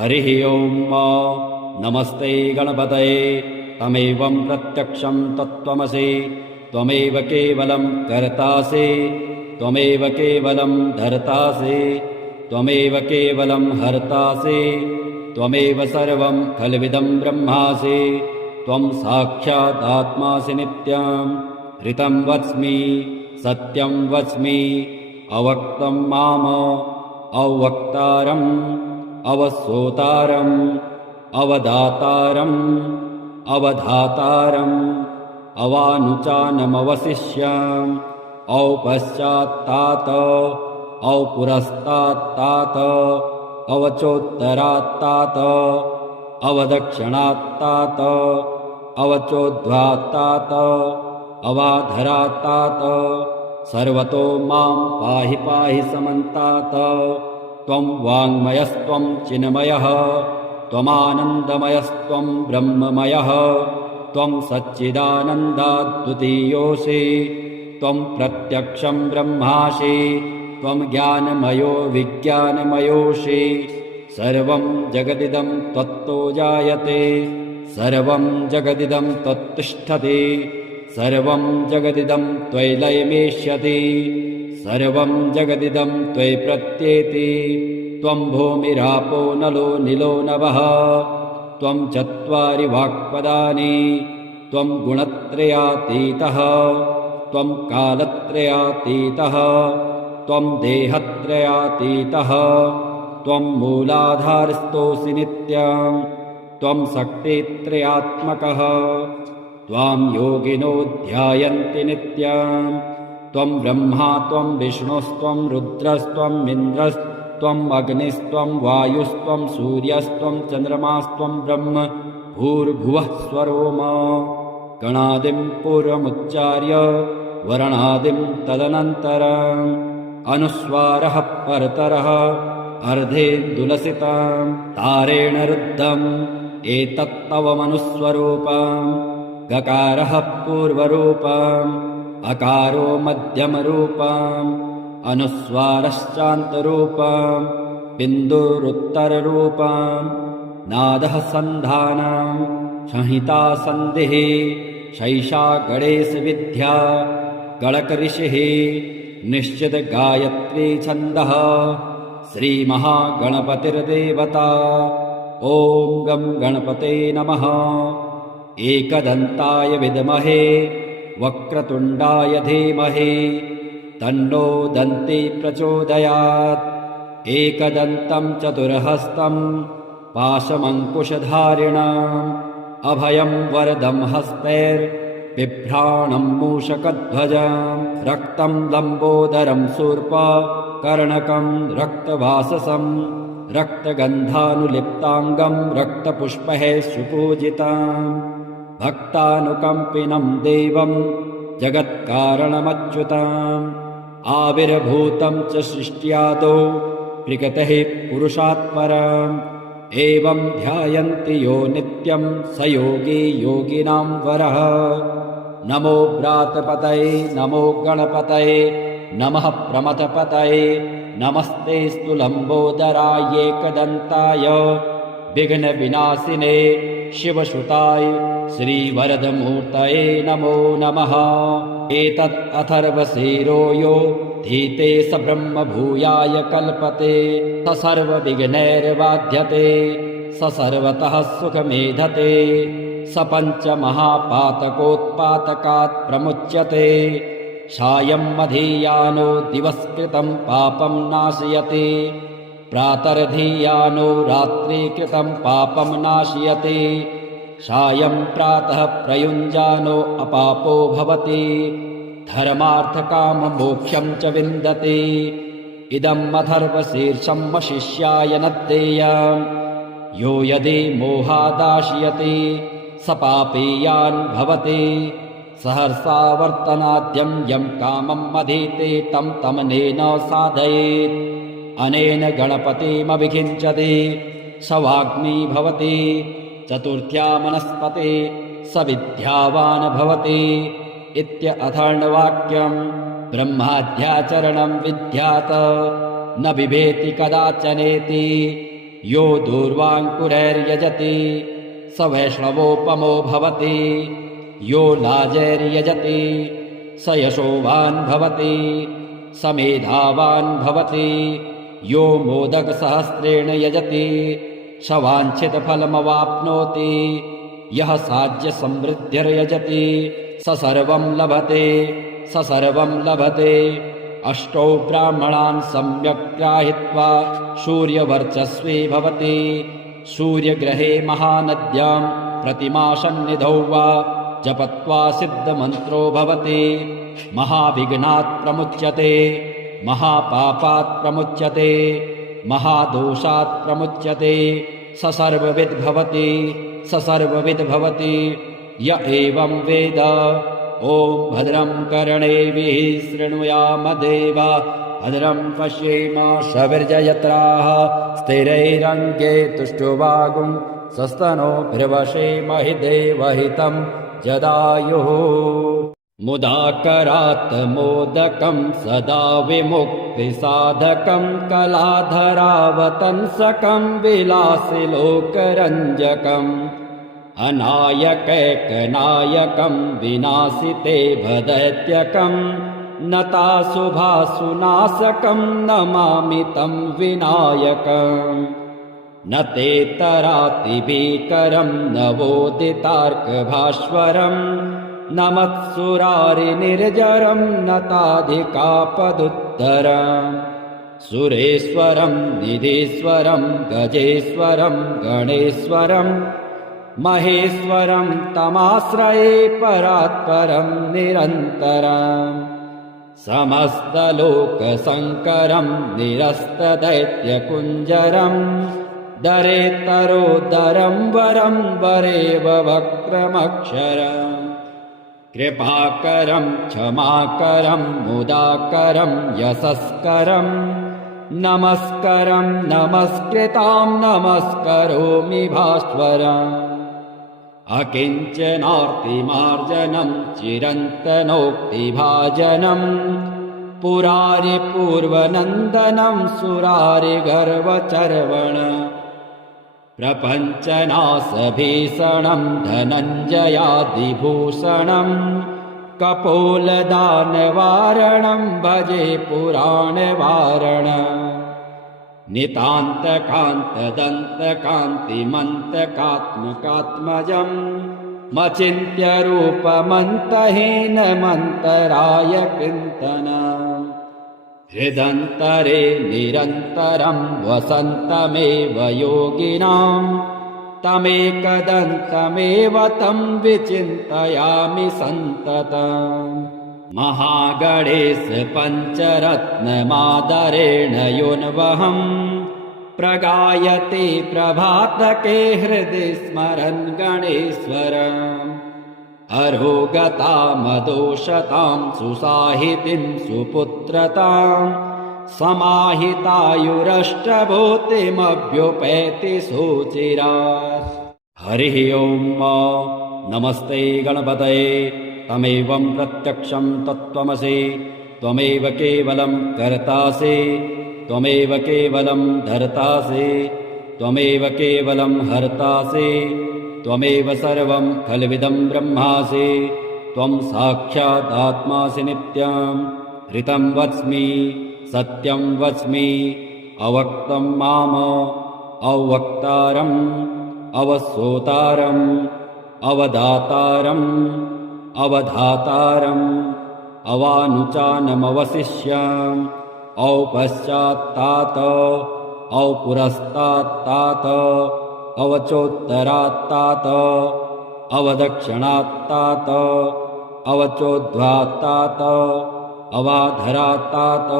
हरिः ओम् नमस्ते गणपतये तमेवं प्रत्यक्षं तत्त्वमसि त्वमेव केवलं कर्तासि त्वमेव केवलं धर्तासि त्वमेव केवलं हर्तासि त्वमेव सर्वं खल्विदं ब्रह्मासि त्वं साक्षादात्मासि नित्यं ऋतं वच्मि सत्यं वच्मि अवक्तं माम अवक्तारम् अवसोतारम् अवदातारम् अवधातारम् अवानुचानमवशिष्याम् औपश्चात्तात औपुरस्तात्तात अवचोत्तरात्तात अवदक्षिणात्तात अवचोद्ध्वात्तात अवाधरात्तात सर्वतो मां पाहि पाहि समन्तात त्वं वाङ्मयस्त्वं चिन्मयः त्वमानन्दमयस्त्वं ब्रह्ममयः त्वं सच्चिदानन्दाद्वितीयोऽसि त्वं प्रत्यक्षं ब्रह्मासि त्वं ज्ञानमयो विज्ञानमयोऽसि सर्वं जगदिदं त्वत्तो जायते सर्वं जगदिदं त्वत्तिष्ठति सर्वं जगदिदं त्वयि लयमेष्यति सर्वं जगदिदं त्वयि प्रत्येति त्वं भूमिरापो नलो निलो नभः त्वं चत्वारि वाक्पदानि त्वं गुणत्रयातीतः त्वं कालत्रयातीतः त्वं देहत्रयातीतः त्वं मूलाधारस्थोऽसि नित्यं त्वं शक्तित्रयात्मकः त्वां योगिनो ध्यायन्ति नित्यं त्वं ब्रह्मा त्वं विष्णुस्त्वं रुद्रस्त्वं इन्द्रस्त्वम् अग्निस्त्वं वायुस्त्वं सूर्यस्त्वं चन्द्रमास्त्वं ब्रह्म भूर्भुवः स्वरोम गणादिं पूर्वमुच्चार्य वर्णादिं तदनन्तरम् अनुस्वारः परतरः अर्धेन्दुलसितं तारेण रुद्धम् एतत्तव मनुस्वरूपम् गकारः पूर्वरूपम् अकारो मध्यमरूपम् अनुस्वारश्चान्तरूपम् बिन्दुरुत्तररूपम् नादः सन्धानम् संहिता सन्धिः शैषा गणेशविद्या गणकऋषिः निश्चित गायत्री छन्दः श्रीमहागणपतिर्देवता ॐ गं गणपते नमः एकदन्ताय विद्महे वक्रतुण्डाय धीमहि तन्नो दन्ती प्रचोदयात् एकदन्तं चतुर्हस्तं पाशमङ्कुशधारिणम् अभयं वरदं हस्तैर्बिभ्राणं मूषकध्वजं रक्तं लम्बोदरं शूर्पकर्णकं रक्तवाससं रक्तगन्धानुलिप्ताङ्गं रक्तपुष्पैः सुपूजितं भक्तानुकम्पिनं देवं जगत्कारणमच्युतम् आविर्भूतं च सृष्ट्यादौ प्रकृतेः पुरुषात् परम् एवं ध्यायन्ति यो नित्यं स योगी योगिनां वरः नमो व्रातपतये नमो गणपतये नमः प्रमथपतये नमस्ते स्तुलम्बोदराय एकदन्ताय विघ्नविनाशिने शिवसुताय श्रीवरदमूर्तये नमो नमः एतत् अथर्वशीरो यो धीते स ब्रह्मभूयाय कल्पते स सर्वविघ्नैर्बाध्यते स सर्वतः सुखमेधते स पञ्चमहापातकोत्पातकात् प्रमुच्यते सायं मधीयानो दिवस्कृतं पापं नाशयति प्रातर्धीयानो रात्रिकृतं पापं नाशयति सायं प्रातः प्रयुञ्जानो अपापो भवति धर्मार्थकाममोक्षं च विन्दति इदम् अथर्वशीर्षं वशिष्याय न देयम् यो यदि मोहादाशयति स पापीयान् भवति सहर्षा वर्तनाद्यं यं कामम् अधीते तं तमनेन साधयेत् अनेन गणपतिमभिषिञ्चति स वाग्मी भवति चतुर्थ्या मनस्पते स विद्यावान् भवति इत्यथर्ववाक्यम् ब्रह्माद्याचरणं विद्यात् न बिभेति कदाचनेति यो दूर्वाङ्कुरैर्यजति स वैष्णवोपमो भवति। यो लाजैर्यजति स यशोवान् भवति, स मेधावान् भवति। यो मोदकसहस्रेण यजति स वाञ्छितफलमवाप्नोति। यः साज्यसमृद्धिर्यजति स सर्वं लभते, स सर्वं लभते। अष्टौ ब्राह्मणान् सम्यक् ग्राहित्वा सूर्यवर्चस्वी भवति। सूर्यग्रहे महानद्यां प्रतिमासन्निधौ वा जपत्वा सिद्धमन्त्रो भवति। महाविघ्नात् प्रमुच्यते, महापापात् प्रमुच्यते, महादोषात् प्रमुच्यते। स सर्वविद् भवति, स सर्वविद् भवति। य एवं वेद। ॐ भद्रं कर्णेभिः शृणुयाम देवा, भद्रं पश्येमाशविर्यजत्राः स्थिरैरङ्गे तुष्टुवागुं सस्तनोभिर्वशेमहि देवहितं जदायुः। मुदाकरात् मोदकं सदा विमुक्तिसाधकं कलाधरावतंसकं विलासिलोकरञ्जकम् अनायकैकनायकं विनाशिते भदैत्यकं नताशुभासुनाशकं नमामि तं विनायकम्। न तेतरातिभीकरं नवोदितार्कभास्वरं नमत्सुरारिनिर्जरं नताधिकापदुत्तरम्। सुरेश्वरं निधीश्वरं गजेश्वरं गणेश्वरं महेश्वरं तमाश्रये परात्परं निरन्तरम्। समस्तलोकशङ्करं निरस्तदैत्यकुञ्जरं दरेतरोदरं वरं वरेव वक्रमक्षरम्। कृपाकरं क्षमाकरं मुदाकरं यशस्करं नमस्करं नमस्कृतां नमस्करोमि भास्वरम्। अकिञ्चनार्तिमार्जनं चिरन्तनोक्तिभाजनं पुरारिपूर्वनन्दनं सुरारिगर्वचर्वण। प्रपञ्चनाशभीषणं धनञ्जयादिभूषणं कपोलदानवारणं भजे पुराणवारणम्। नितान्तकान्तदन्तकान्तिमन्तकात्मकात्मजं मचिन्त्यरूपमन्तहीनमन्तराय चिन्तनम्। हृदन्तरे निरन्तरं वसन्तमेव योगिनां तमेकदन्तमेव तं विचिन्तयामि सन्ततम्। महागणेश पञ्चरत्नमादरेण योन्वहं प्रगायते प्रभातके हृदि स्मरन् गणेश्वरम्। अरोगतामदोषतां सुसाहितिं सुपुत्रतां समाहितायुरष्टभूतिमभ्युपैति सुचिरात्। हरिः ॐ नमस्ते गणपतये। तमेवं प्रत्यक्षं तत्त्वमसि, त्वमेव केवलं कर्तासि, त्वमेव केवलं धर्तासि, त्वमेव केवलं हर्तासि, त्वमेव सर्वं खल्विदं ब्रह्मासि। त्वं साक्षात् आत्मासि नित्यं। ऋतं वच्मि सत्यं वच्मि, अवक्तं माम अवक्तारम् अवसोतारम् अवदातारम् अवधातारम् अवानुचानमवशिष्याम्। औपश्चात्तात औपुरस्तात्तात अवचोत्तरात्तात अवदक्षिणात्तात अवचोद्ध्वात्तात अवाधरात्तात।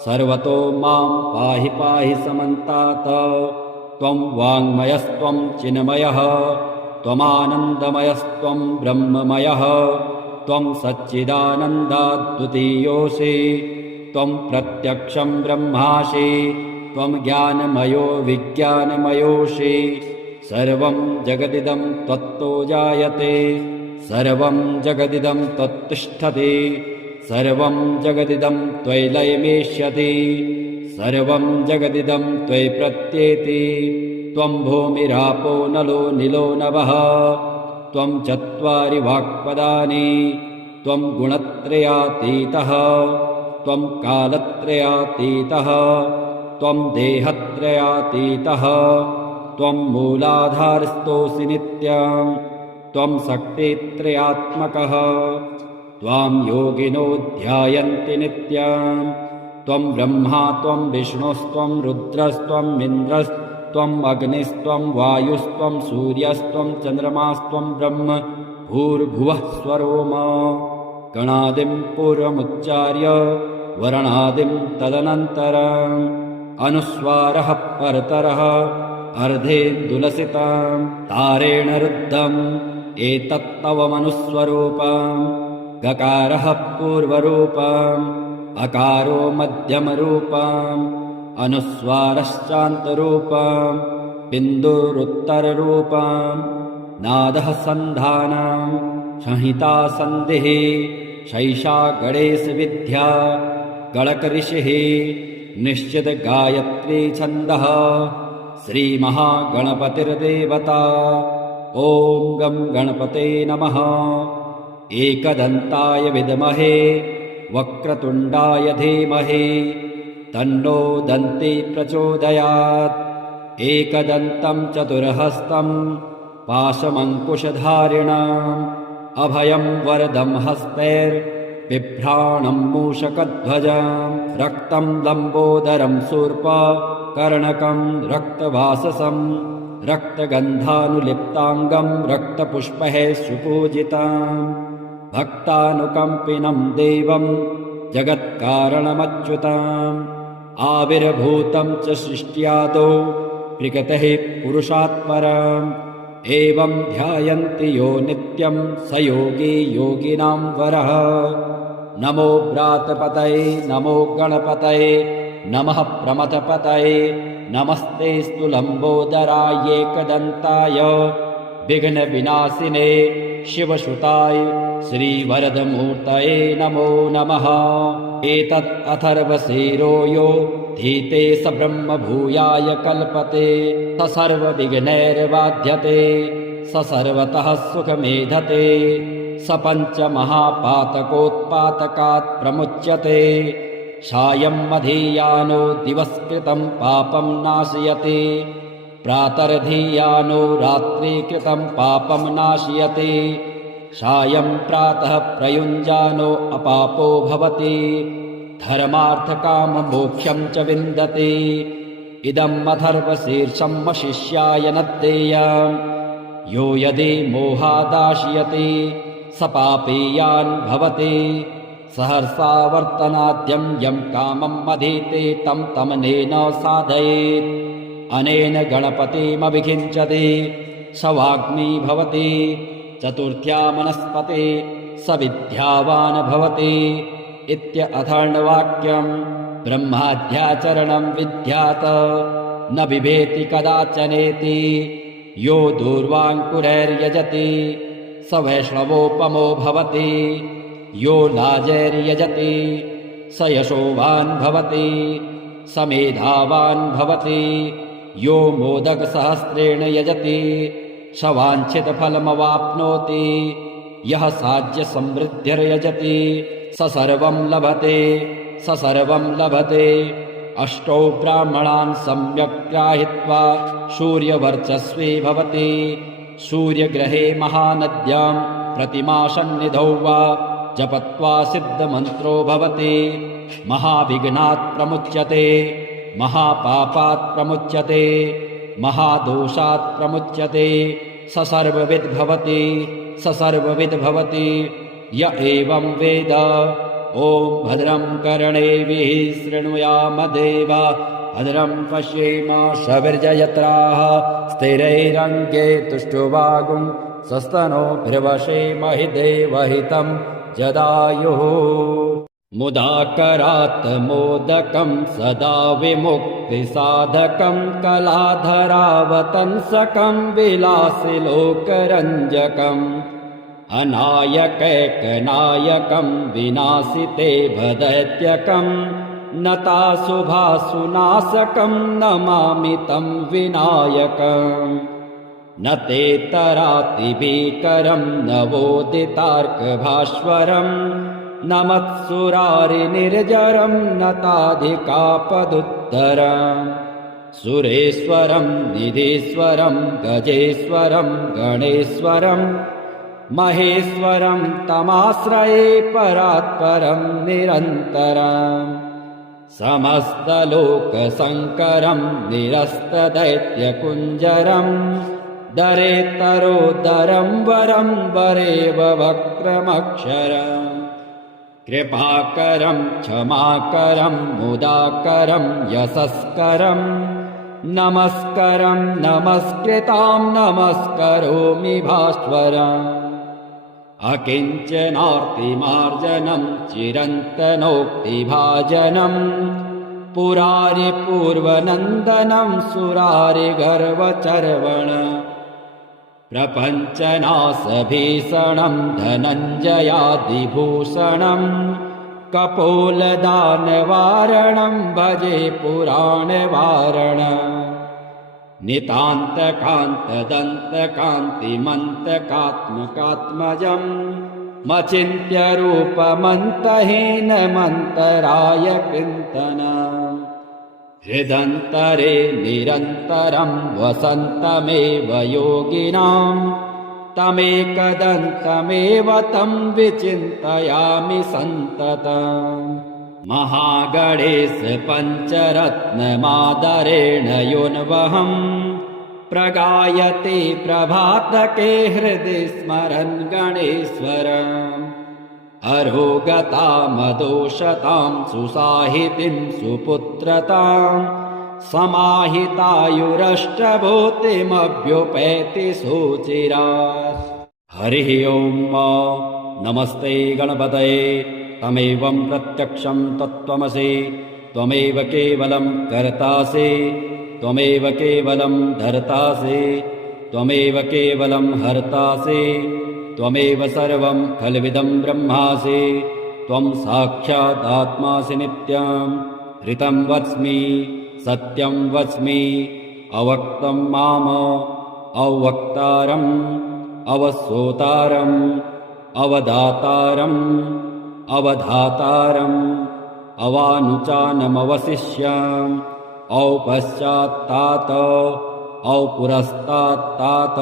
सर्वतो मां पाहि पाहि समन्तात। त्वं वाङ्मयस्त्वं चिन्मयः, त्वमानन्दमयस्त्वं ब्रह्ममयः। त्वं सच्चिदानन्दाद्वितीयोऽसि, त्वं प्रत्यक्षं ब्रह्मासि, त्वं ज्ञानमयो विज्ञानमयोऽसि। सर्वं जगदिदं त्वत्तो जायते, सर्वं जगदिदं त्वत्तिष्ठति, सर्वं जगदिदं त्वयि लयमेष्यति। सर्वं जगदिदं त्वयि प्रत्येति त्वं भूमिरापो नलो निलो नभः त्वं चत्वारि वाक्पदानि त्वं गुणत्रयातीतः त्वं कालत्रयातीतः त्वं देहत्रयातीतः त्वं मूलाधारस्थोऽसि नित्यं त्वं शक्तित्रयात्मकः त्वां योगिनो ध्यायन्ति नित्यं त्वं ब्रह्मा त्वं विष्णुस्त्वं रुद्रस्त्वं इन्द्रस्त्वम् अग्निस्त्वं वायुस्त्वं सूर्यस्त्वं चन्द्रमास्त्वं ब्रह्म भूर्भुवः स्वरोम गणादिं पूर्वमुच्चार्य वर्णादिं तदनन्तरम् अनुस्वारः परतरः अर्धेन्दुलसितं तारेण रुद्धम् एतत्तव मनुस्वरूपम् गकारः पूर्वरूपम् अकारो मध्यमरूपम् अनुस्वारश्चान्तरूपम् बिन्दुरुत्तररूपम् नादः सन्धानम् संहिता सन्धिः शैषा गणेशविद्या गणकऋषिः निश्चित गायत्री छन्दः श्रीमहागणपतिर्देवता ॐ गं गणपते नमः एकदन्ताय विद्महे वक्रतुण्डाय धीमहि तन्नो दन्ती प्रचोदयात् एकदन्तं चतुर्हस्तं पाशमङ्कुशधारिणम् अभयं वरदं हस्तैर्बिभ्राणं मूषकध्वजं रक्तं लम्बोदरं शूर्पकर्णकं रक्तवाससं रक्तगन्धानुलिप्ताङ्गं रक्तपुष्पैः सुपूजितं भक्तानुकम्पिनं देवं जगत्कारणमच्युतम् आविर्भूतं च सृष्ट्यादौ प्रकृतेः पुरुषात् परम् एवं ध्यायन्ति यो नित्यं स योगी योगिनां वरः नमो व्रातपतये नमो गणपतये नमः प्रमथपतये नमस्ते स्तुलम्बोदराय एकदन्ताय विघ्नविनाशिने शिवसुताय श्रीवरदमूर्तये नमो नमः एतत् अथर्वशीरो यो धीते स ब्रह्मभूयाय कल्पते स सर्वविघ्नैर्बाध्यते स सर्वतः सुखमेधते स पञ्चमहापातकोत्पातकात् प्रमुच्यते सायं मधीयानो दिवस्कृतं पापं नाशयति प्रातर्धीयानो रात्रिकृतं पापं नाशयति सायं प्रातः प्रयुञ्जानो अपापो भवति धर्मार्थकाममोक्षं च विन्दति इदम् अथर्वशीर्षं शिष्याय न देयम् यो यदि मोहादाशयति स पापीयान् भवति सहर्षावर्तनाद्यं यं कामम् अधीते तं तमनेन साधयेत् अनेन गणपतिमभिषिञ्चति स वाग्मी भवति चतुर्थ्या मनस्पते स विद्यावान् भवति इत्यथर्ववाक्यम् ब्रह्माद्याचरणं विद्यात न बिभेति कदाचनेति यो दूर्वाङ्कुरैर्यजति स वैष्णवोपमो भवति यो लाजैर्यजति स यशोवान् भवति स मेधावान् भवति यो मोदकसहस्रेण यजति स वाञ्छितफलमवाप्नोति यः साज्यसमृद्धिर्यजति स सर्वं लभते स सर्वं लभते अष्टौ ब्राह्मणान् सम्यक् ग्राहीत्वा सूर्यवर्चस्वी भवति सूर्यग्रहे महानद्यां प्रतिमासन्निधौ वा जपत्वा सिद्धमन्त्रो भवति महाविघ्नात् प्रमुच्यते महापापात् प्रमुच्यते महादोषात् प्रमुच्यते स सर्वविद् भवति स सर्वविद् भवति य एवं वेद ॐ भद्रं कर्णेभिः शृणुयाम देवा भद्रं पश्येम सविर्जयत्राः स्थिरैरङ्गे तुष्टुवागुं स्वस्तनोभिर्वशेमहि देवहितं जदायुः मुदाकरात् मोदकं सदा विमुक्तिसाधकं कलाधरावतंसकं विलासिलोकरञ्जकम् अनायकैकनायकं विनाशिते भदैत्यकं नताशुभाशुनाशकं नमामि तं विनायकम् न तेतरातिभीकरं नवोदितार्कभास्वरं नमत्सुरारिनिर्जरं नताधिकापदुत्तरम् सुरेश्वरं निधीश्वरं गजेश्वरं गणेश्वरं महेश्वरं तमाश्रये परात्परं निरन्तरम् समस्तलोकशङ्करं निरस्तदैत्यकुञ्जरं दरेतरोदरं वरं वरेव वक्रमक्षरम् कृपाकरं क्षमाकरं मुदाकरं यशस्करं नमस्करं नमस्कृतां नमस्करोमि भास्वरम् अकिञ्चनार्तिमार्जनं चिरन्तनोक्तिभाजनं पुरारिपूर्वनन्दनं सुरारिगर्वचर्वण प्रपञ्चनाशभीषणं धनञ्जयादिभूषणं कपोलदानवारणं भजे पुराणवारणम् नितान्तकान्तदन्तकान्तिमन्तकात्मकात्मजम् मचिन्त्यरूपमन्तहीनमन्तराय कृन्तनम् हृदन्तरे निरन्तरं वसन्तमेव योगिनां तमेकदन्तमेव तं विचिन्तयामि सन्ततम् महागणेश पञ्चरत्नमादरेण योन्वहं प्रगायते प्रभातके हृदि स्मरन् गणेश्वरम् अरोगतामदोषतां सुसाहितिं सुपुत्रतां समाहितायुरष्टभूतिमभ्युपैति सुचिरात्। हरिः ओम् नमस्ते गणपतये तमेवं प्रत्यक्षं तत्त्वमसि त्वमेव केवलं कर्तासि त्वमेव केवलं धर्तासि त्वमेव केवलं हर्तासि त्वमेव सर्वं खल्विदं ब्रह्मासि त्वं साक्षात् आत्मासि नित्यं ऋतं वच्मि सत्यं वच्मि अवक्तं माम अवक्तारम् अवसोतारम् अवदातारम् अवधातारम् अवानुचानमवशिष्याम् औपश्चात्तात औपुरस्तात्तात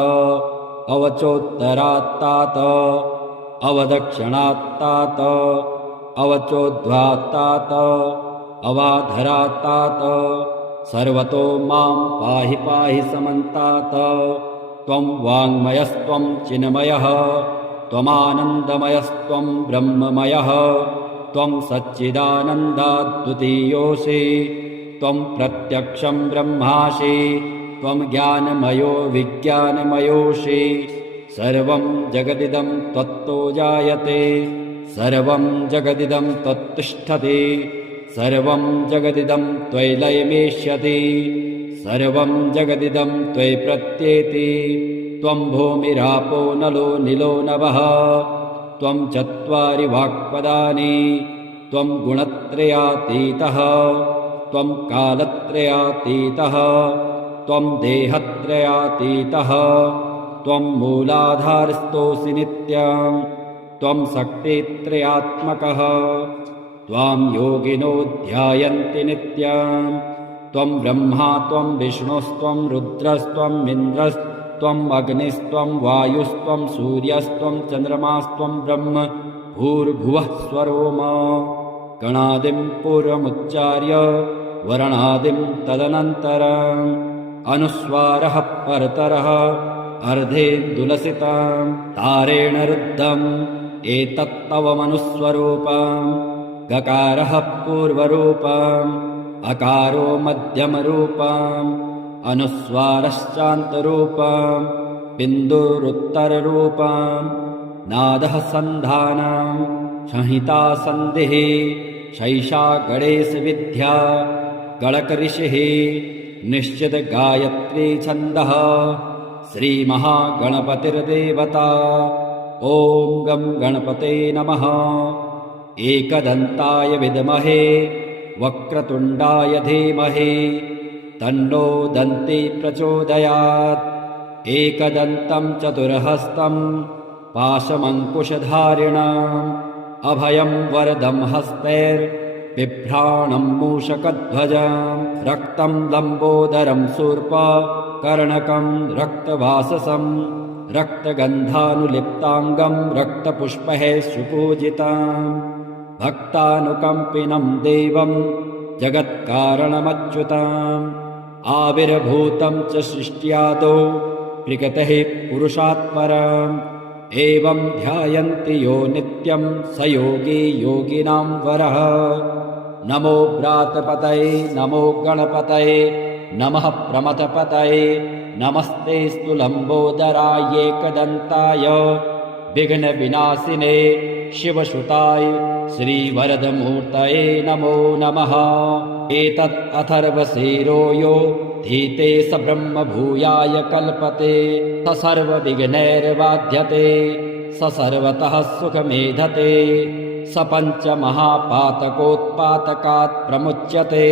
अवचोत्तरात्तात अवदक्षिणात्तात अवचोद्ध्वात्तात अवाधरात्तात सर्वतो मां पाहि पाहि समन्तात त्वं वाङ्मयस्त्वं चिन्मयः त्वमानन्दमयस्त्वं ब्रह्ममयः त्वं सच्चिदानन्दाद्वितीयोऽसि त्वं प्रत्यक्षं ब्रह्मासि त्वं ज्ञानमयो विज्ञानमयोऽसि सर्वं जगदिदं त्वत्तो जायते सर्वं जगदिदं त्वत्तिष्ठति सर्वं जगदिदं त्वयि लयमेष्यति सर्वं जगदिदं त्वयि प्रत्येति त्वं भूमिरापो नलो निलो नभः त्वं चत्वारि वाक्पदानि त्वं गुणत्रयातीतः त्वं कालत्रयातीतः त्वं देहत्रयातीतः त्वं मूलाधारस्थोऽसि नित्यं त्वं शक्तित्रयात्मकः त्वां योगिनो ध्यायन्ति नित्यं त्वं ब्रह्मा त्वं विष्णुस्त्वं रुद्रस्त्वं इन्द्रस्त्वम् अग्निस्त्वं वायुस्त्वं सूर्यस्त्वं चन्द्रमास्त्वं ब्रह्म भूर्भुवः स्वरोम गणादिं पूर्वमुच्चार्य वर्णादिं तदनन्तरम् अनुस्वारः परतरः अर्धेन्दुलसितं तारेण रुद्धम् एतत्तव मनुस्वरूपम् गकारः पूर्वरूपम् अकारो मध्यमरूपम् अनुस्वारश्चान्तरूपम् बिन्दुरुत्तररूपम् नादः सन्धानम् संहिता सन्धिः शैषा गणेशविद्या गणकऋषिः निश्चित गायत्री छन्दः श्रीमहागणपतिर्देवता ॐ गं गणपते नमः एकदन्ताय विद्महे वक्रतुण्डाय धीमहि तन्नो दन्ती प्रचोदयात्। एकदन्तं चतुर्हस्तं पाशमङ्कुशधारिणाम् अभयं वरदं हस्तैर्बिभ्राणं मूषकध्वजम् रक्तं लम्बोदरं शूर्पकर्णकं रक्तवाससं रक्तगन्धानुलिप्ताङ्गं रक्तपुष्पैः सुपूजिताम् भक्तानुकम्पिनं देवं जगत्कारणमच्युताम् आविर्भूतं च सृष्ट्यादौ प्रकृतेः पुरुषात् परम् एवं ध्यायन्ति यो नित्यं स योगी योगिनां वरः। नमो व्रातपतये नमो गणपतये नमः प्रमथपतये नमस्तेऽस्तु लम्बोदराय एकदन्ताय विघ्नविनाशिने शिवसुताय श्रीवरदमूर्तये नमो नमः। एतत् अथर्वशीरो यो धीते स ब्रह्मभूयाय कल्पते स सर्वविघ्नैर्बाध्यते स सर्वतः सुखमेधते स पञ्चमहापातकोत्पातकात् प्रमुच्यते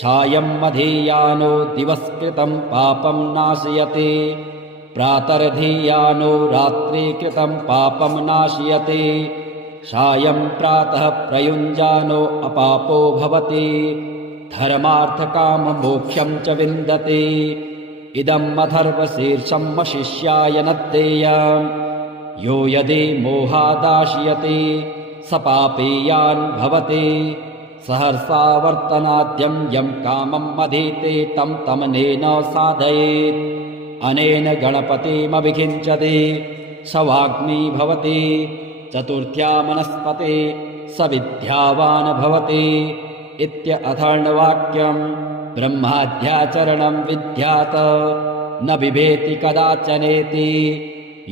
सायं मधीयानो दिवस्कृतं पापं नाशयति प्रातर्धीयानो रात्रिकृतं पापं नाशयति सायं प्रातः प्रयुञ्जानो अपापो भवति धर्मार्थकाममोक्षं च विन्दति। इदम् अथर्वशीर्षं शिष्याय न देयम् यो यदि मोहादाशयति स पापीयान् भवति सहर्षावर्तनाद्यं यं कामम् अधीते तं तमनेन साधयेत् अनेन गणपतिमभिषिञ्चति स वाग्मी भवति चतुर्थ्या मनस्पते स विद्यावान् भवति इत्यथर्ववाक्यम् ब्रह्माद्याचरणं विद्यात् न बिभेति कदाचनेति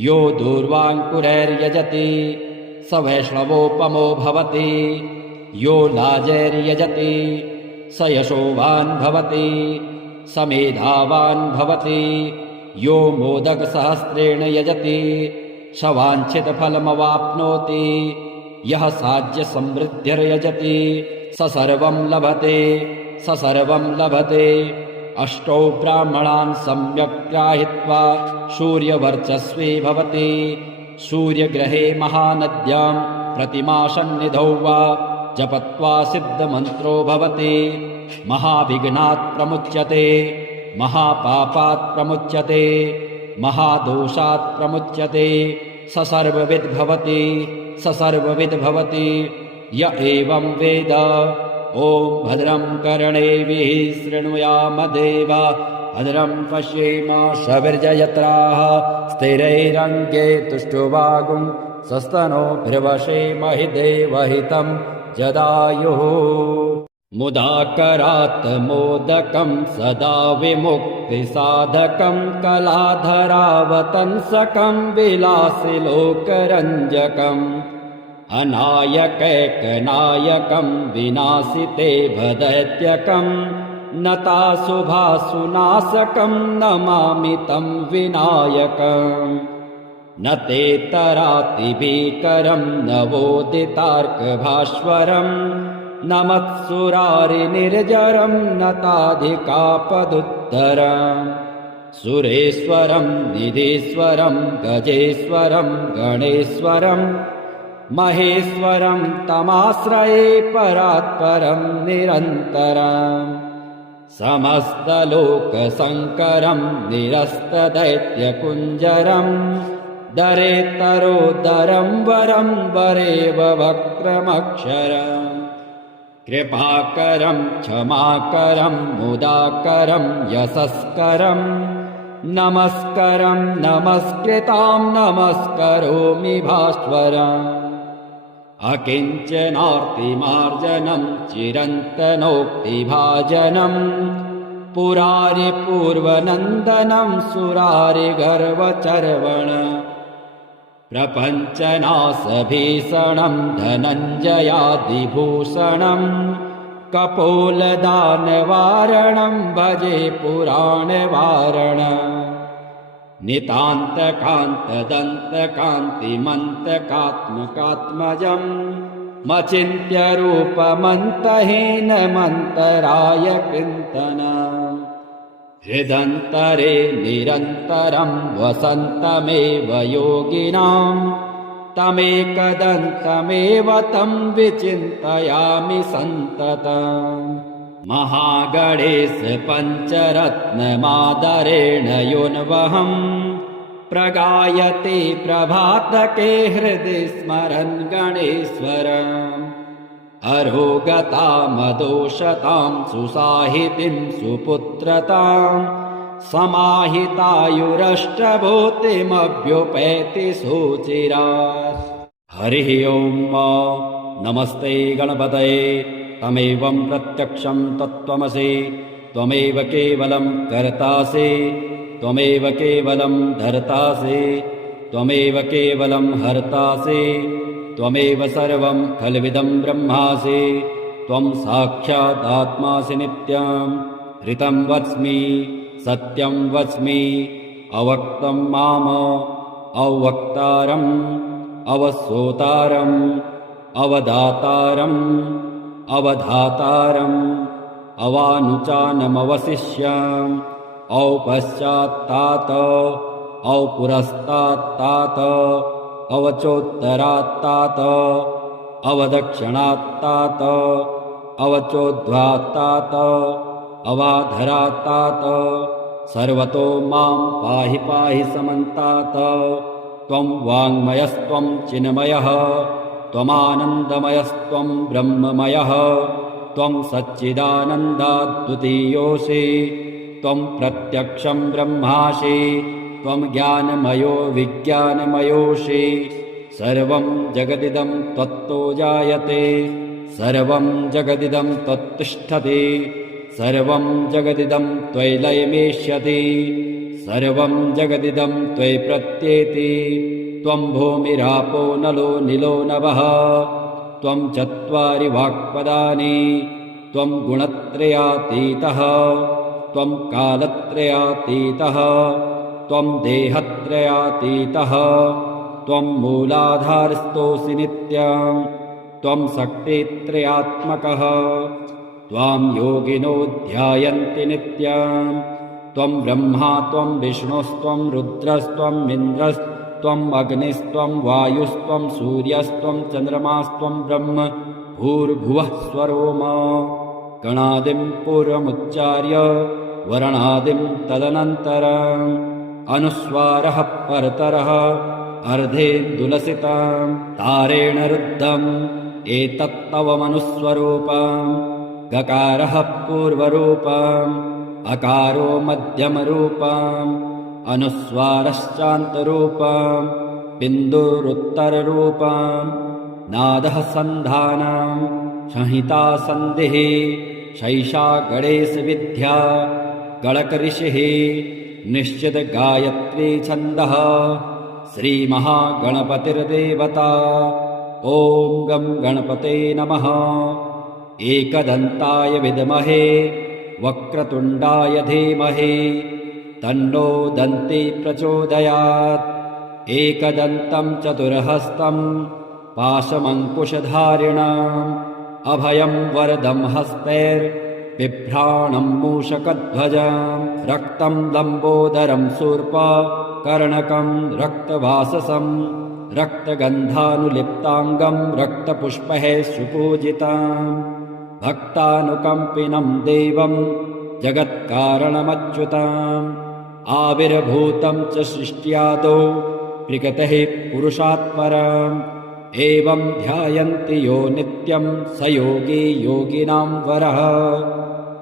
यो दूर्वाङ्कुरैर्यजति स वैष्णवोपमो भवति यो लाजैर्यजति स यशोवान् भवति स मेधावान् भवति यो मोदकसहस्रेण यजति स वाञ्छितफलमवाप्नोति यः साज्यसमृद्धिर्यजति स सर्वं लभते स सर्वं लभते। अष्टौ ब्राह्मणान् सम्यक् ग्राहीत्वा सूर्यवर्चस्वी भवति सूर्यग्रहे महानद्यां प्रतिमासन्निधौ वा जपत्वा सिद्धमन्त्रो भवति महाविघ्नात् प्रमुच्यते महापापात् प्रमुच्यते महादोषात् प्रमुच्यते स सर्वविद् भवति स सर्वविद् भवति य एवं वेद। ॐ भद्रं कर्णेभिः शृणुयाम देवा भद्रं पश्येम सविर्जयत्राः स्थिरैरङ्गे तुष्टुवागुं सस्तनोभिर्वशेमहि देवहितं जदायुः। मुदाकरात् मोदकं सदा विमुक्तिसाधकं कलाधरावतंसकं विलासिलोकरञ्जकम् अनायकैकनायकं विनाशिते भदैत्यकं नताशुभासुनाशकं नमामि तं विनायकम् न तेतरातिभीकरं नवोदितार्कभास्वरं नमत्सुरारिनिर्जरं नताधिकापदुत्तरम् सुरेश्वरं निधीश्वरं गजेश्वरं गणेश्वरं महेश्वरं तमाश्रये परात्परं निरन्तरम् समस्तलोकशङ्करं निरस्तदैत्यकुञ्जरं दरेतरोदरं वरं वरेव वक्रमक्षरम् कृपाकरं क्षमाकरं मुदाकरं यशस्करं नमस्करं नमस्कृतां नमस्करोमि भास्वरम् अकिञ्चनार्तिमार्जनं चिरन्तनोक्तिभाजनं पुरारिपूर्वनन्दनं सुरारिगर्वचर्वण प्रपञ्चनाशभीषणं धनञ्जयादिभूषणं कपोलदानवारणं भजे पुराणवारणम् नितान्तकान्तदन्तकान्तिमन्तकात्मकात्मजं मचिन्त्यरूपमन्तहीनमन्तराय कृन्तन हृदन्तरे निरन्तरं वसन्तमेव योगिनां तमेकदन्तमेव तं विचिन्तयामि सन्ततम् महागणेश पञ्चरत्नमादरेण योन्वहम् प्रगायते प्रभातके हृदि स्मरन् गणेश्वरम् अरोगतामदोषतां सुसाहितिं सुपुत्रतां समाहितायुरष्टभूतिमभ्युपैति सुचिरात्। हरिः ओम् नमस्ते गणपतये तमेवं प्रत्यक्षं तत्त्वमसि त्वमेव केवलं कर्तासि त्वमेव केवलं धर्तासि त्वमेव केवलं हर्तासि त्वमेव सर्वं खल्विदं ब्रह्मासि त्वं साक्षादात्मासि नित्यं ऋतं वच्मि सत्यं वच्मि अवक्तं माम अवक्तारम् अवसोतारम् अवदातारम् अवधातारम् अवानुचानमवशिष्याम् औपश्चात्तात औपुरस्तात्तात अवचोत्तरात्तात अवदक्षिणात्तात अवचोद्ध्वात्तात अवाधरात्तात सर्वतो मां पाहि पाहि समन्तात त्वं वाङ्मयस्त्वं चिन्मयः त्वमानन्दमयस्त्वं ब्रह्ममयः त्वं सच्चिदानन्दाद्वितीयोऽसि त्वं प्रत्यक्षं ब्रह्मासि त्वं ज्ञानमयो विज्ञानमयोऽसि सर्वं जगदिदं त्वत्तो जायते सर्वं जगदिदं त्वत्तिष्ठति सर्वं जगदिदं त्वयि लयमेष्यति सर्वं जगदिदं त्वयि प्रत्येति त्वं भूमिरापो नलो निलो नभः त्वं चत्वारि वाक्पदानि त्वं गुणत्रयातीतः त्वं कालत्रयातीतः त्वं देहत्रयातीतः त्वं मूलाधारस्थोऽसि नित्यं त्वं शक्तित्रयात्मकः त्वां योगिनो ध्यायन्ति नित्यं त्वं ब्रह्मा त्वं विष्णुस्त्वं रुद्रस्त्वम् इन्द्रस्त्वम् अग्निस्त्वं वायुस्त्वं सूर्यस्त्वं चन्द्रमास्त्वं ब्रह्म भूर्भुवः स्वरोम गणादिं पूर्वमुच्चार्य वर्णादिं तदनन्तरम् अनुस्वारः परतरः अर्धेन्दुलसितं तारेण रुद्धम् एतत्तवमनुस्वरूपम् गकारः पूर्वरूपम् अकारो मध्यमरूपम् अनुस्वारश्चान्तरूपम् बिन्दुरुत्तररूपम् नादः सन्धानम् संहिता सन्धिः शैषा गणेशविद्या गणकऋषिः निश्चित गायत्री छन्दः श्रीमहागणपतिर्देवता ॐ गं गणपते नमः एकदन्ताय विद्महे वक्रतुण्डाय धीमहि तन्नो दन्ती प्रचोदयात् एकदन्तं चतुर्हस्तं पाशमङ्कुशधारिणम् अभयं वरदं हस्तैर्बिभ्राणं मूषकध्वजं रक्तं लम्बोदरं शूर्पकर्णकं रक्तवाससं रक्तगन्धानुलिप्ताङ्गं रक्तपुष्पैः सुपूजितं भक्तानुकम्पिनं देवं जगत्कारणमच्युतम् आविर्भूतं च सृष्ट्यादौ प्रकृतेः पुरुषात् परम् एवं ध्यायन्ति यो नित्यं स योगी योगिनां वरः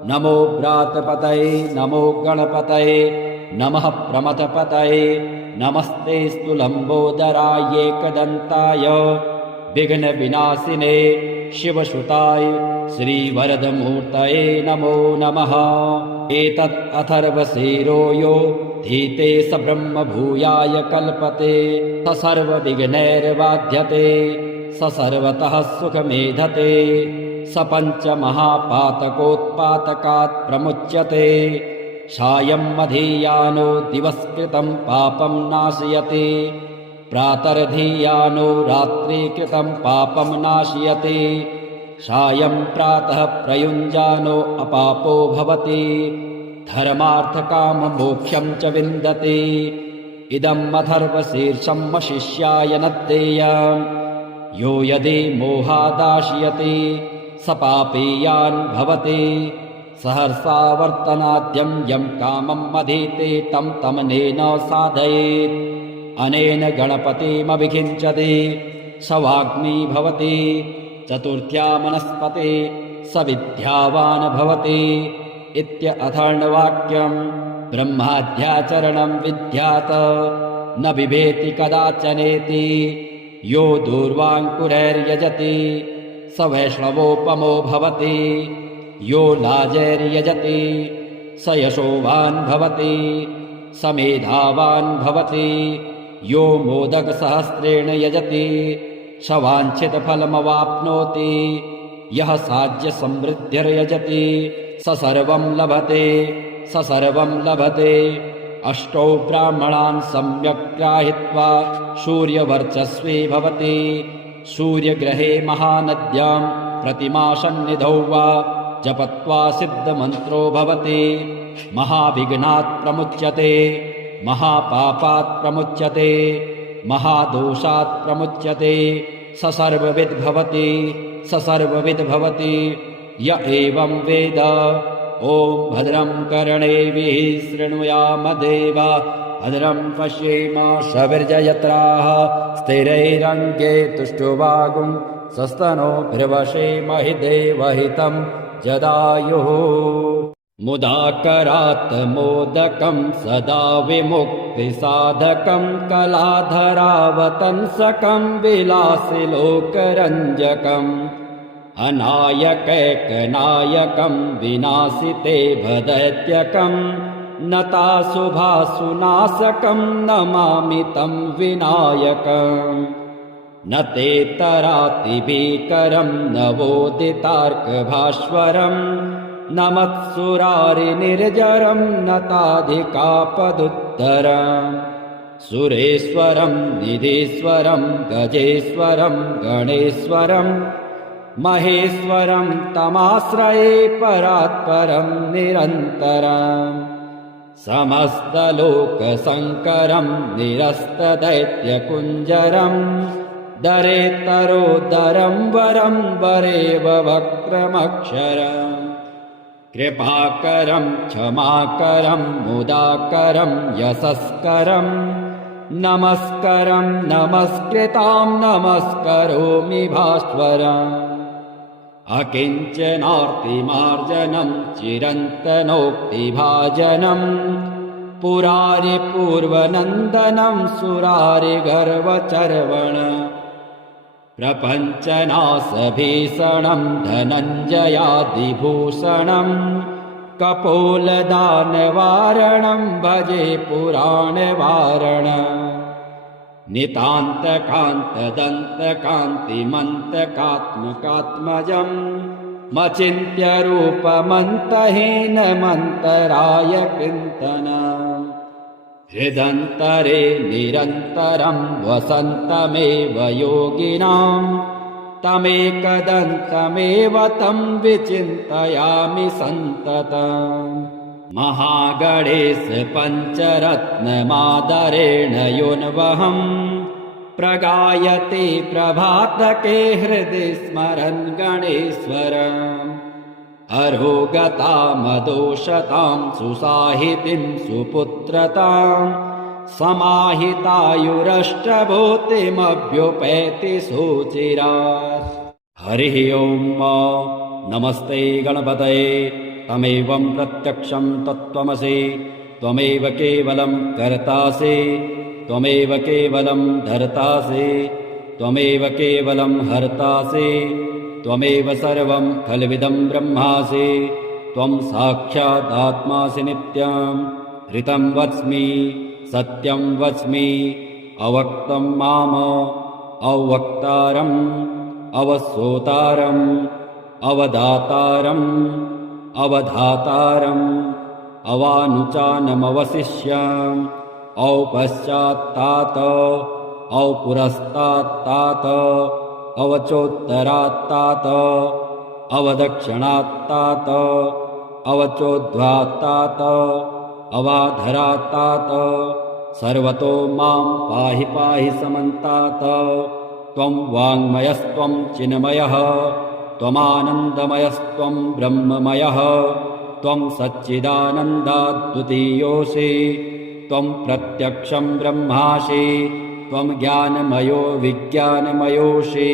नमो व्रातपतये नमो गणपतये नमः प्रमथपतये नमस्तेऽस्तु लम्बोदराय एकदन्ताय विघ्नविनाशिने शिवसुताय श्रीवरदमूर्तये नमो नमः एतत् अथर्वशीरो यो धीते स ब्रह्मभूयाय कल्पते स सर्वविघ्नैर्बाध्यते स सर्वतः सुखमेधते स पञ्चमहापातकोत्पातकात् प्रमुच्यते सायं मधीयानो दिवस्कृतं पापं नाशयति प्रातर्धीयानो रात्रिकृतं पापं नाशयति सायं प्रातः प्रयुञ्जानो अपापो भवति धर्मार्थकाममोक्षं च विन्दति इदम् अथर्वशीर्षं शिष्याय न देयम् यो यदि मोहादाशयति स पापीयान् भवति सहर्षा वर्तनाद्यं यं कामम् अधीते तं तमनेन साधयेत् अनेन गणपतिमभिषिञ्चति स वाग्मी भवति चतुर्थ्या मनस्पते स विद्यावान् भवति इत्यथर्ववाक्यम् ब्रह्माद्याचरणं विद्यात् न बिभेति कदाचनेति यो दूर्वाङ्कुरैर्यजति स वैष्णवोपमो भवति यो लाजैर्यजति स यशोवान् भवति स मेधावान् भवति यो मोदकसहस्रेण यजति स वाञ्छितफलमवाप्नोति यः साज्यसमृद्धिर्यजति स सर्वं लभते स सर्वं लभते अष्टौ ब्राह्मणान् सम्यक् ग्राहित्वा सूर्यवर्चस्वी भवति सूर्यग्रहे महानद्यां प्रतिमासन्निधौ वा जपत्वा सिद्धमन्त्रो भवति महाविघ्नात् प्रमुच्यते महापापात् प्रमुच्यते महादोषात् प्रमुच्यते स सर्वविद् भवति स सर्वविद् भवति य एवं वेद ॐ भद्रं कर्णेभिः शृणुयाम देवा भद्रं पश्येम सविर्जयत्राः स्थिरैरङ्गे तुष्टुवागुं सस्तनोभिर्वशेमहि देवहितं जदायुः मुदाकरात् मोदकं सदा विमुक्तिसाधकं कलाधरावतंसकं विलासिलोकरञ्जकम् अनायकैकनायकं विनाशिते भदैत्यकं नताशुभासुनाशकं नमामि तं विनायकम् न ते तरातिभीकरं नवोदितार्कभास्वरं न मत्सुरारिनिर्जरं नताधिकापदुत्तरम् सुरेश्वरं निधीश्वरं गजेश्वरं गणेश्वरं महेश्वरं तमाश्रये परात्परं निरन्तरम् समस्तलोकशङ्करं निरस्तदैत्यकुञ्जरं दरेतरोदरं वरं वरेव वक्रमक्षरम् कृपाकरं क्षमाकरं मुदाकरं यशस्करं नमस्करं नमस्कृतां नमस्करोमि भास्वरम् अकिञ्चनार्तिमार्जनं चिरन्तनोक्तिभाजनं पुरारिपूर्वनन्दनं सुरारिगर्वचर्वण प्रपञ्चनाशभीषणं धनञ्जयादिभूषणं कपोलदानवारणं भजे पुराणवारणम् नितान्तकान्तदन्तकान्तिमन्तकात्मकात्मजम् मचिन्त्यरूपमन्तहीनमन्तराय कृन्तनम् हृदन्तरे निरन्तरं वसन्तमेव योगिनां तमेकदन्तमेव तं विचिन्तयामि सन्ततम् महागणेश पञ्चरत्नमादरेण योन्वहं प्रगायते प्रभातके हृदि स्मरन् गणेश्वरम् अरोगतामदोषतां सुसाहितिं सुपुत्रतां समाहितायुरष्टभूतिमभ्युपैति सुचिरात् हरिः ॐ नमस्ते गणपतये तमेवं प्रत्यक्षं तत्त्वमसि त्वमेव केवलं कर्तासि त्वमेव केवलं धर्तासि त्वमेव केवलं हर्तासि त्वमेव सर्वं खल्विदं ब्रह्मासि त्वं साक्षादात्मासि नित्यं ऋतं वच्मि सत्यं वच्मि अवक्तं माम अवक्तारम् अवश्रोतारम् अवदातारम् अवधातारम् अवानुचानमवशिष्याम् औपश्चात्तात अवपुरस्तात्तात अवचोत्तरात्तात अवदक्षिणात्तात अवचोद्ध्वात्तात अवाधरात्तात सर्वतो मां पाहि पाहि समन्तात। त्वं वाङ्मयस्त्वं चिन्मयः त्वमानन्दमयस्त्वं ब्रह्ममयः त्वं सच्चिदानन्दाद्वितीयोऽसि त्वं प्रत्यक्षं ब्रह्मासि त्वं ज्ञानमयो विज्ञानमयोऽसि।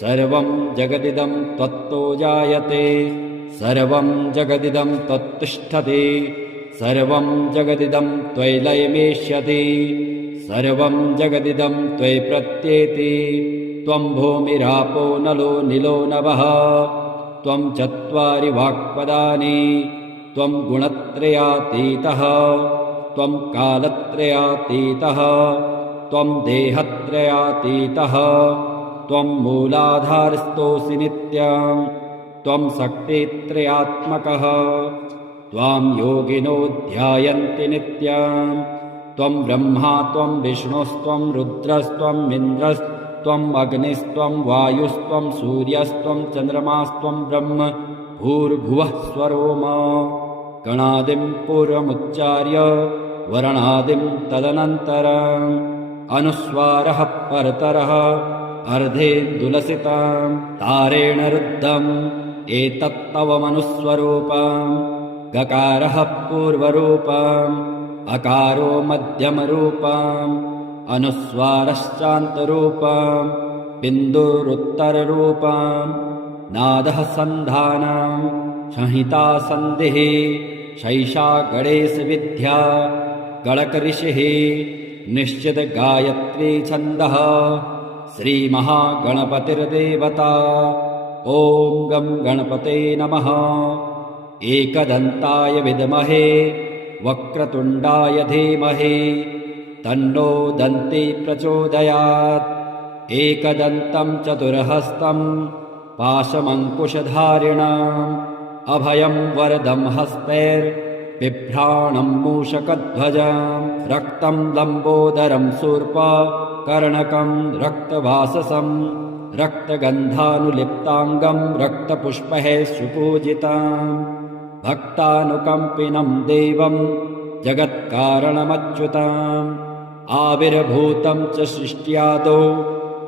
सर्वं जगदिदं त्वत्तो जायते सर्वं जगदिदं त्वत्तिष्ठति सर्वं जगदिदं त्वयि लयमेष्यति सर्वं जगदिदं त्वयि प्रत्येति। त्वं भूमिरापो नलो निलो नभः त्वं चत्वारि वाक्पदानि त्वं गुणत्रयातीतः त्वं कालत्रयातीतः त्वं देहत्रयातीतः त्वं मूलाधारस्थोऽसि नित्यं त्वं शक्तित्रयात्मकः त्वां योगिनो ध्यायन्ति नित्यं। त्वं ब्रह्मा त्वं विष्णुस्त्वं रुद्रस्त्वम् इन्द्रस्त्वम् अग्निस्त्वं वायुस्त्वं सूर्यस्त्वं चन्द्रमास्त्वं ब्रह्म भूर्भुवः स्वरोम। गणादिं पूर्वमुच्चार्य वर्णादिं तदनन्तरम् अनुस्वारः परतरः अर्धेन्दुलसितं तारेण रुद्धम् एतत्तव मनुस्वरूपम्। गकारः पूर्वरूपम् अकारो मध्यमरूपम् अनुस्वारश्चान्तरूपम् बिन्दुरुत्तररूपम्। नादः सन्धानम् संहिता सन्धिः शैषा गणेशविद्या गणकऋषिः निश्चित गायत्री छन्दः श्रीमहागणपतिर्देवता। ॐ गं गणपते नमः। एकदन्ताय विद्महे वक्रतुण्डाय धीमहि तन्नो दन्ती प्रचोदयात्। एकदन्तं चतुर्हस्तं पाशमङ्कुशधारिणम् अभयं वरदं हस्तैर्बिभ्राणं मूषकध्वजं रक्तं लम्बोदरं शूर्पकर्णकं रक्तवाससं रक्तगन्धानुलिप्ताङ्गं रक्तपुष्पैः सुपूजितं भक्तानुकम्पिनं देवं जगत्कारणमच्युतम् आविर्भूतं च सृष्ट्यादौ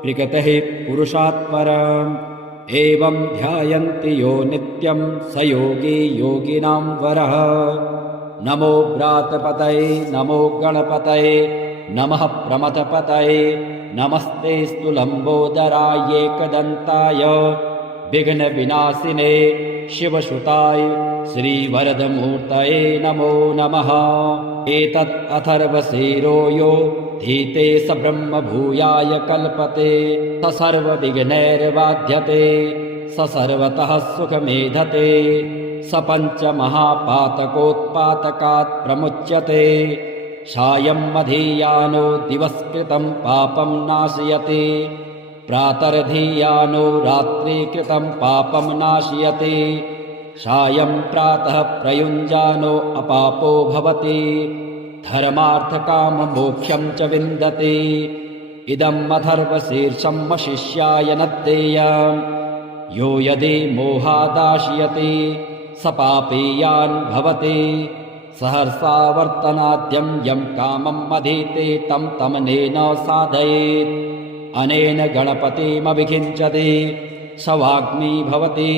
प्रकृतेः पुरुषात् परम्। एवं ध्यायन्ति यो नित्यं स योगी योगिनां वरः। नमो व्रातपतये नमो गणपतये नमः प्रमथपतये नमस्तेऽस्तु लम्बोदराय एकदन्ताय विघ्नविनाशिने शिवसुताय श्रीवरदमूर्तये नमो नमः। एतत् अथर्वशीरो यो धीते स ब्रह्मभूयाय कल्पते स सर्वविघ्नैर्बाध्यते स सर्वतः सुखमेधते स पञ्चमहापातकोत्पातकात् प्रमुच्यते। सायं मधीयानो दिवस्कृतं पापं नाशयति प्रातर्धीयानो रात्रिकृतं पापं नाशयति। सायं प्रातः प्रयुञ्जानो अपापो भवति धर्मार्थकाममोक्षं च विन्दति। इदम् अथर्वशीर्षं शिष्याय न देयम् यो यदि मोहादाशयति स पापीयान् भवति। सहर्षा वर्तनाद्यं यं कामम् अधीते तं तमनेन साधयेत्। अनेन गणपतिमभिषिञ्चति स वाग्मी भवति।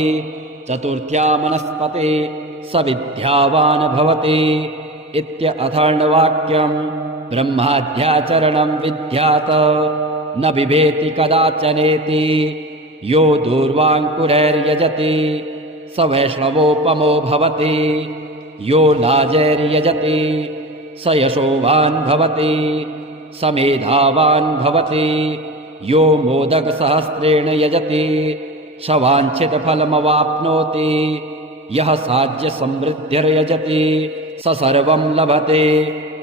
चतुर्थ्या मनस्पते स विद्यावान् भवति इत्यथर्ववाक्यम्। ब्रह्माद्याचरणं विद्यात् न बिभेति कदाचनेति। यो दूर्वाङ्कुरैर्यजति स वैष्णवोपमो भवति। यो लाजैर्यजति स यशोवान् भवति स मेधावान् भवति। यो मोदकसहस्रेण यजति स वाञ्छितफलमवाप्नोति। यः साज्यसमृद्धिर्यजति स सर्वं लभते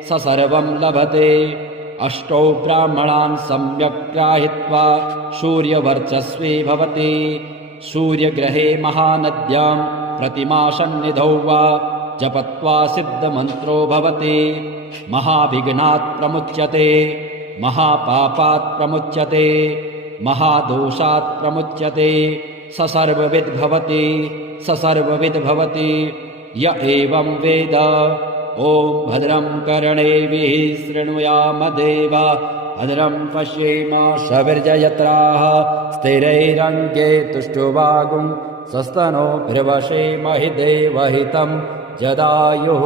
स सर्वं लभते। अष्टौ ब्राह्मणान् सम्यक् ग्राहीत्वा सूर्यवर्चस्वी भवति। सूर्यग्रहे महानद्यां प्रतिमासन्निधौ वा जपत्वा सिद्धमन्त्रो भवति। महाविघ्नात् प्रमुच्यते महापापात् प्रमुच्यते महादोषात् प्रमुच्यते स सर्वविद् भवति य एवं वेद। ॐ भद्रं कर्णेभिः शृणुयाम देवा भद्रं पश्येम सविर्जयत्राः स्थिरैरङ्गे तुष्टुवागुं स्वस्तनोभिर्वशेमहि देवहितं जदायुः।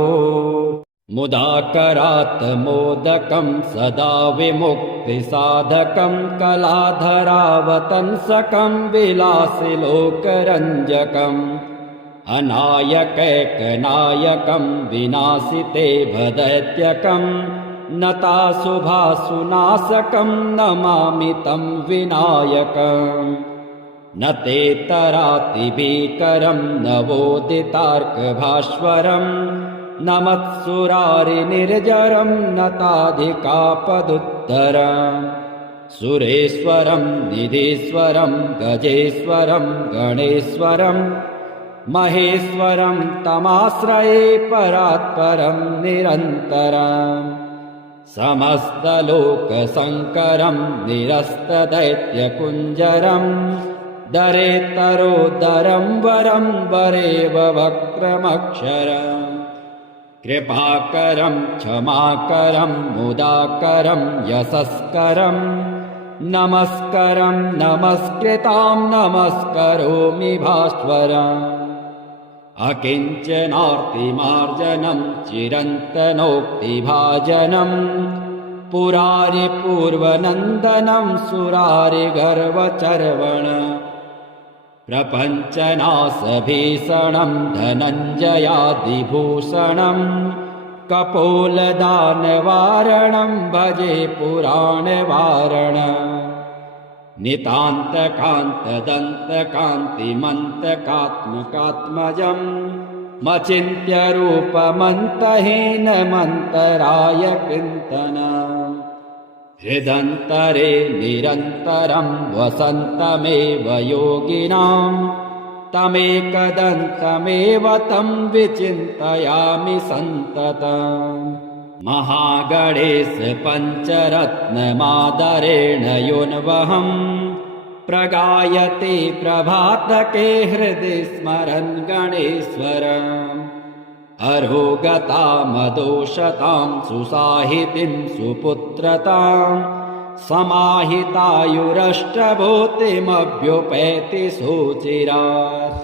मुदाकरात् मोदकं सदा विमुक्तिसाधकं कलाधरावतंसकं विलासिलोकरञ्जकम् अनायकैकनायकं विनाशिते भदैत्यकं नताशुभासुनाशकं नमामि तं विनायकम्। न ते तरातिभीकरं नवोदितार्कभास्वरं न मत्सुरारिनिर्जरं नताधिकापदुत्तरम्। सुरेश्वरं निधीश्वरं गजेश्वरं गणेश्वरं महेश्वरं तमाश्रये परात्परं निरन्तरम्। समस्तलोकशङ्करं निरस्तदैत्यकुञ्जरं दरेतरोदरं वरं वरेव वक्रमक्षरम्। कृपाकरं क्षमाकरं मुदाकरं यशस्करं नमस्करं नमस्कृतां नमस्करोमि भास्वरम्। अकिञ्चनार्तिमार्जनं चिरन्तनोक्तिभाजनं पुरारिपूर्वनन्दनं सुरारिगर्वचर्वण। प्रपञ्चनाशभीषणं धनञ्जयादिभूषणं कपोलदानवारणं भजे पुराणवारणम्। नितान्तकान्तदन्तकान्तिमन्तकात्मकात्मजं मचिन्त्यरूपमन्तहीनमन्तराय चिन्तनम्। हृदन्तरे निरन्तरं वसन्तमेव योगिनां तमेकदन्तमेव तं विचिन्तयामि सन्ततम्। महागणेश पञ्चरत्नमादरेण योन्वहं प्रगायते प्रभातके हृदि स्मरन् गणेश्वरम्। अरोगतामदोषतां सुसाहितिं सुपुत्रतां समाहितायुरष्टभूतिमभ्युपैति सुचिरात्।